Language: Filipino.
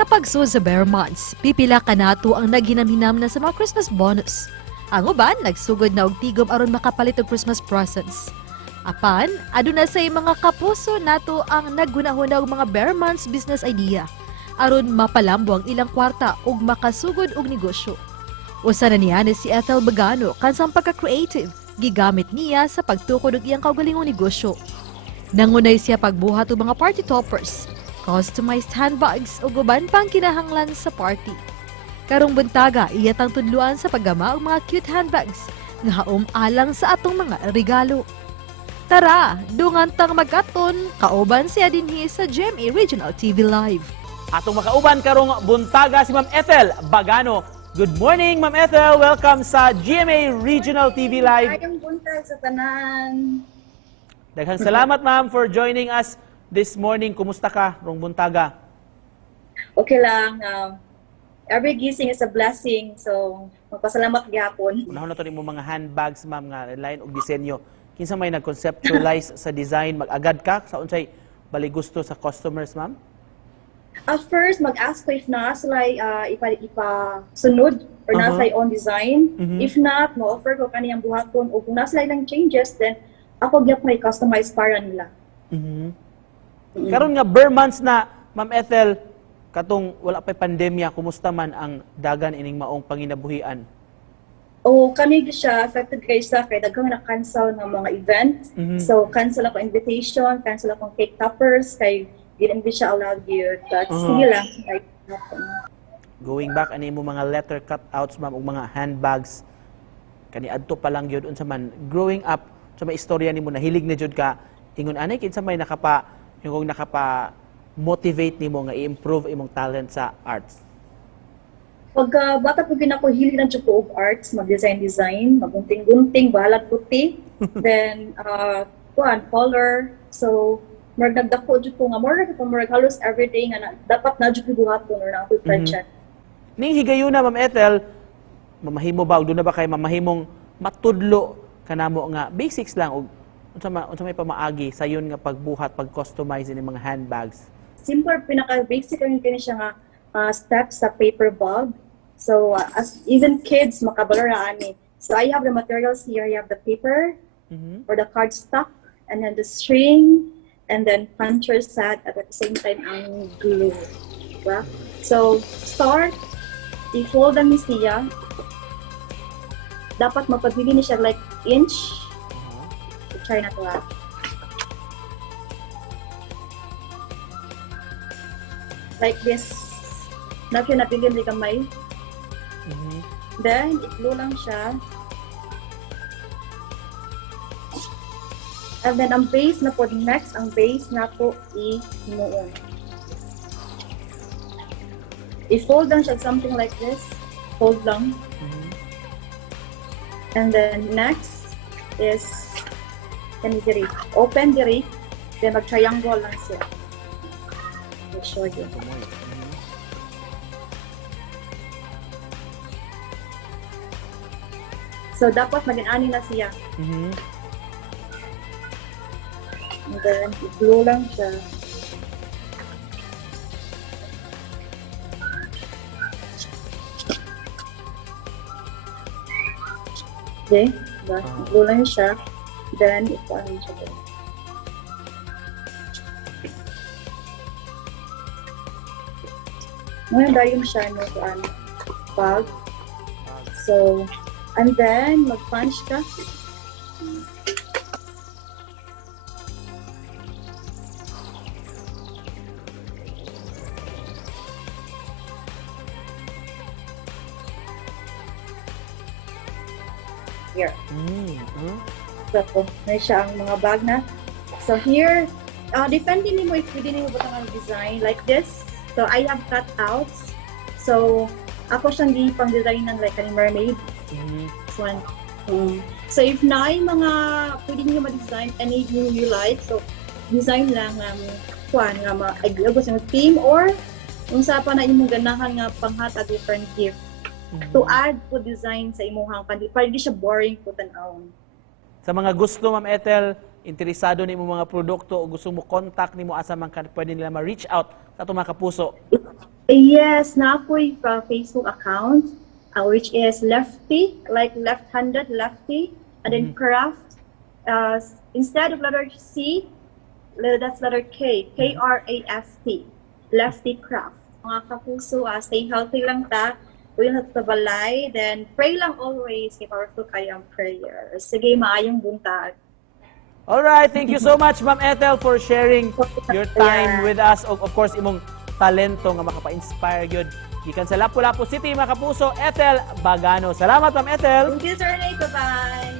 Sa pagsud sa bare months, pipila ka nato ang naghinam-hinam na sa mga Christmas bonus. Ang uban, nagsugod na og tigom aron makapalit og Christmas presents. Apan, aduna say mga kapuso nato ang naggunahuna og mga bare months business idea aron mapalambo ang ilang kwarta ug makasugod og negosyo. Usa na niya ni si Ethel Bagano kansang pagka-creative, gigamit niya sa pagtukod og iyang kaugalingong negosyo. Nangunay siya pagbuhat og mga party toppers, customized handbags ug uban pang kinahanglan sa party. Karong buntaga, iya tang tudluan sa paggama og mga cute handbags nga haom alang sa atong mga regalo. Tara, dungan tang magaton, kauban siya dinhi sa GMA Regional TV Live. Atong makauban karong buntaga si Ma'am Ethel Bagano. Good morning, Ma'am Ethel. Welcome sa GMA Regional TV Live. Ayong buntag sa tanan. Daghang salamat, Ma'am, for joining us this morning. Kumusta ka rong buntaga? Okay lang. Every gising is a blessing. So, magpasalamat gyapon. Unahon na to nimo mga handbags, Ma'am, nga line og disenyo. Kinsa may nag-conceptualize sa design, mag-agad ka sa unsay bali gusto sa customers, Ma'am? At first, mag-ask ko if nasa ipa-sunod or nasa own design. If not, ma-offer ko kaniyang buhaton. O kung nasa ilang changes, then ako gyap may customize para nila. Karon nga bare months na, Ma'am Ethel, katong wala pa'y pandemya, kumusta man ang dagan ining maong panginabuhian? O kani siya affected kay sa kay daghang na-cancel ng mga event. So cancel ako invitation, cancel akong cake toppers kay didn't be siya allowed yun. But sige lang. Going back, ano mo mga letter cutouts, Ma'am, o mga handbags, kani adto pa lang yun, unsa man, growing up, sa may istorya ni mo, nahilig na jud ka, ingon anay, kinsa may nakapa-motivate ni mo nga i-improve imong talent sa arts? Pag bata po ako, hilig na siya ko og arts, mag-design, magunting-gunting, balag puti, then color. So, nagdako jud ko nga more halos everyday nga dapat na jud buhaton or na ako project. Ning higayuna, Ma'am Ethel, mamahimo ba, doon na ba kay mamahimong matudlo kanamo nga basics lang og unsa may pamaagi sa yun nga pagbuhat, pag-customize ni mga handbags? Simple, pinaka-basic lang kini siya nga steps sa paper bag. So, as even kids, makabalera ani. So, I have the materials here. I have the paper or the cardstock, and then the string, and then puncher set at the same time ang glue. Diba? So, start, i-fold ang siya. Dapat mapabili ni siya like inch. Try na to ha. Like this. Napilin ni kamay. Then, i-glue lang siya. And then, ang base na po, next, ang base na po, i-muon. I-fold lang siya, something like this. Fold lang. And then, next is, open diri, then mag-triangle lang siya. I'll show you. So, dapat maging-ani na siya. And then, i-glue lang siya. Okay, diba? I-glue lang siya. Then, ipaan siya doon. Ngayon, dayon siya no, bag. So, and then, mag-punch ka. Here. So, na siya ang mga bag na. So, here, depende nimo if pwede nimo ba ang design like this. So, I have cutouts. So, ako siyang gipang-designan like a mermaid. One. So, if na ay mga pwede niyo ma-design anything you like, so, design lang nga ma-aglago sa theme or kung sa pa na imong ganahan nga panghatag different gift. To add po design sa imuhang kandi para di siya boring po tan-awon. Sa mga gusto, Ma'am Ethel, interesado ni mo mga produkto o gusto mo contact ni mo asa man pwede nila ma-reach out sa itong mga kapuso? Yes, na ako'y Facebook account, which is Lefty, like left-handed Lefty, and then craft. Instead of letter C, that's letter K, K-R-A-F-T, Lefty Craft. Mga kapuso, stay healthy lang ta. We'll have to balay, then pray lang always, kay powerful kayo ang prayer. Sige, maayong buntag. Alright, thank you so much, Ma'am Ethel, for sharing your time with us. Of course, imong talento nga makapa-inspire gyud gikan sa Lapu-Lapu City, mga kapuso, Ethel Bagano. Salamat, Ma'am Ethel. Thank you, Sir Nate. Bye-bye.